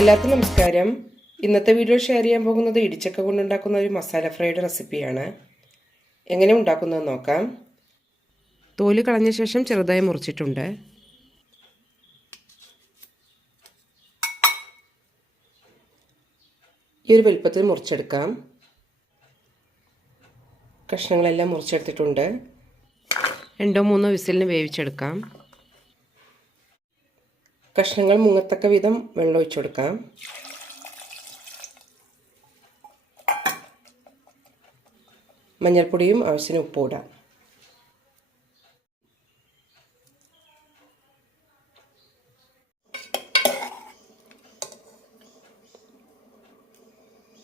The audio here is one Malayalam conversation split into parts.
എല്ലാവർക്കും നമസ്കാരം. ഇന്നത്തെ വീഡിയോ ഷെയർ ചെയ്യാൻ പോകുന്നത് ഇടിച്ചക്ക കൊണ്ടുണ്ടാക്കുന്ന ഒരു മസാല ഫ്രൈഡ് റെസിപ്പിയാണ് എങ്ങനെ ഉണ്ടാക്കുന്നത് നോക്കാം. തോൽ കളഞ്ഞ ശേഷം ചെറുതായി മുറിച്ചിട്ടുണ്ട്. ഈ ഒരു വലുപ്പത്തിൽ മുറിച്ചെടുക്കാം. കഷ്ണങ്ങളെല്ലാം മുറിച്ചെടുത്തിട്ടുണ്ട്. രണ്ടോ മൂന്നോ വിസിലിന് വേവിച്ചെടുക്കാം. കഷ്ണങ്ങൾ മുങ്ങത്തക്ക വിധം വെള്ളം ഒഴിച്ചു കൊടുക്കാം. മഞ്ഞൾപ്പൊടിയും ആവശ്യത്തിന് ഉപ്പ് ഇടാം.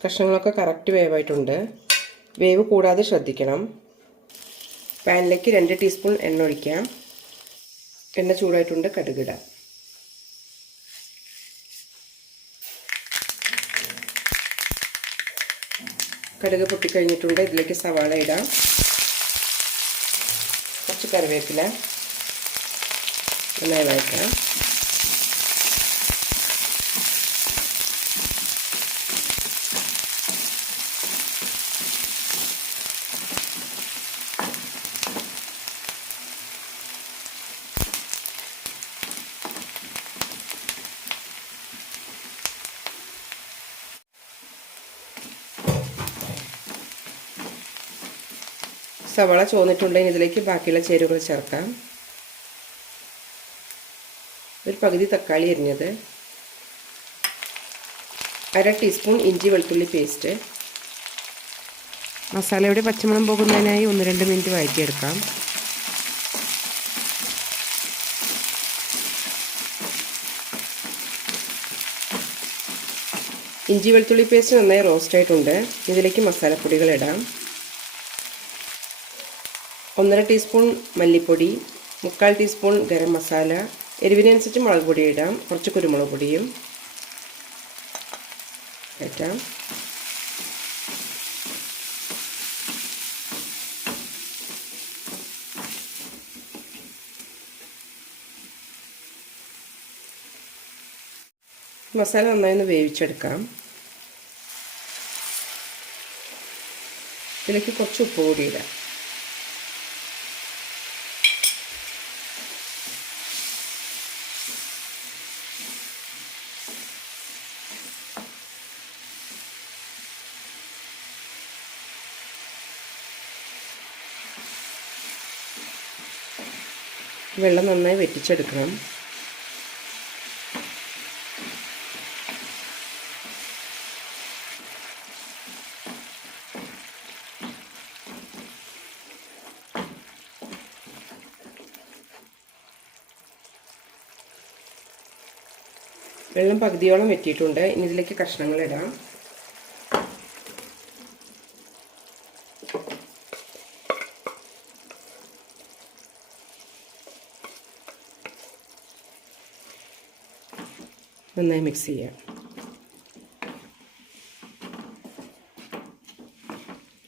കഷ്ണങ്ങളൊക്കെ കറക്റ്റ് വേവായിട്ടുണ്ട്. വേവ് കൂടാതെ ശ്രദ്ധിക്കണം. പാനിലേക്ക് രണ്ട് ടീസ്പൂൺ എണ്ണ ഒഴിക്കാം. എണ്ണ ചൂടായിട്ടുണ്ട് കടുകിടാം. കടുക് പൊട്ടിക്കഴിഞ്ഞിട്ടുണ്ട്. ഇതിലേക്ക് സവാള ഇടാം. കുറച്ച് കറിവേപ്പില നന്നായി വഴറ്റാം. സവാള ചോന്നിട്ടുണ്ടെങ്കിൽ ഇതിലേക്ക് ബാക്കിയുള്ള ചേരുവകൾ ചേർക്കാം. ഒരു പകുതി തക്കാളി അരിഞ്ഞത്. അര ടീസ്പൂൺ ഇഞ്ചി വെളുത്തുള്ളി പേസ്റ്റ്. മസാലയുടെ പച്ചമണം പോകുന്നതിനായി ഒന്ന് രണ്ട് മിനിറ്റ് വഴറ്റിയെടുക്കാം. ഇഞ്ചി വെളുത്തുള്ളി പേസ്റ്റ് നന്നായി റോസ്റ്റ് ആയിട്ടുണ്ട്. ഇതിലേക്ക് മസാലപ്പൊടികൾ ഇടാം. ഒന്നര ടീസ്പൂൺ മല്ലിപ്പൊടി മുക്കാൽ ടീസ്പൂൺ ഗരം മസാല എരിവിനനുസരിച്ച് മുളക് പൊടി ഇടാം. കുറച്ച് കുരുമുളക് പൊടിയും ഏറ്റാം മസാല നന്നായി ഒന്ന് വേവിച്ചെടുക്കാം. ഇതിലേക്ക് കുറച്ച് ഉപ്പ് കൂടി ഇടാം. വെള്ളം നന്നായി വെറ്റിച്ചെടുക്കണം. വെള്ളം പകുതിയോളം വെറ്റിയിട്ടുണ്ട്. ഇനി ഇതിലേക്ക് കഷ്ണങ്ങൾ ഇടാം. നന്നായി മിക്സ് ചെയ്യാം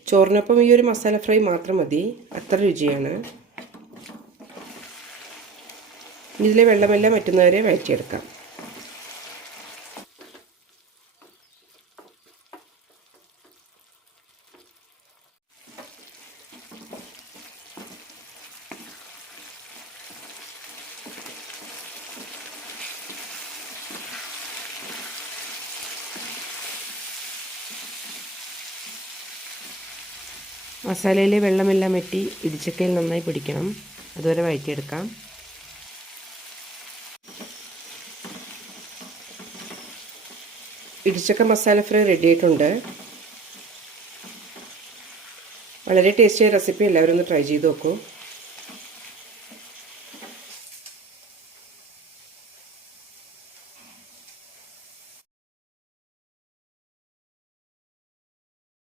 ചോറിനൊപ്പം ഈ ഒരു മസാല ഫ്രൈ മാത്രം മതി. അത്ര രുചിയാണ്. ഇതിലെ വെള്ളമെല്ലാം വറ്റുന്നവരെ വഴറ്റിയെടുക്കാം. മസാലയിലെ വെള്ളമെല്ലാം വെട്ടി ഇടിച്ചക്കയിൽ നന്നായി പിടിക്കണം. അതുവരെ വഴറ്റിയെടുക്കാം. ഇടിച്ചക്ക മസാല ഫ്രൈ റെഡി ആയിട്ടുണ്ട്. വളരെ ടേസ്റ്റിയായ റെസിപ്പി എല്ലാവരും ഒന്ന് ട്രൈ ചെയ്ത് നോക്കൂ.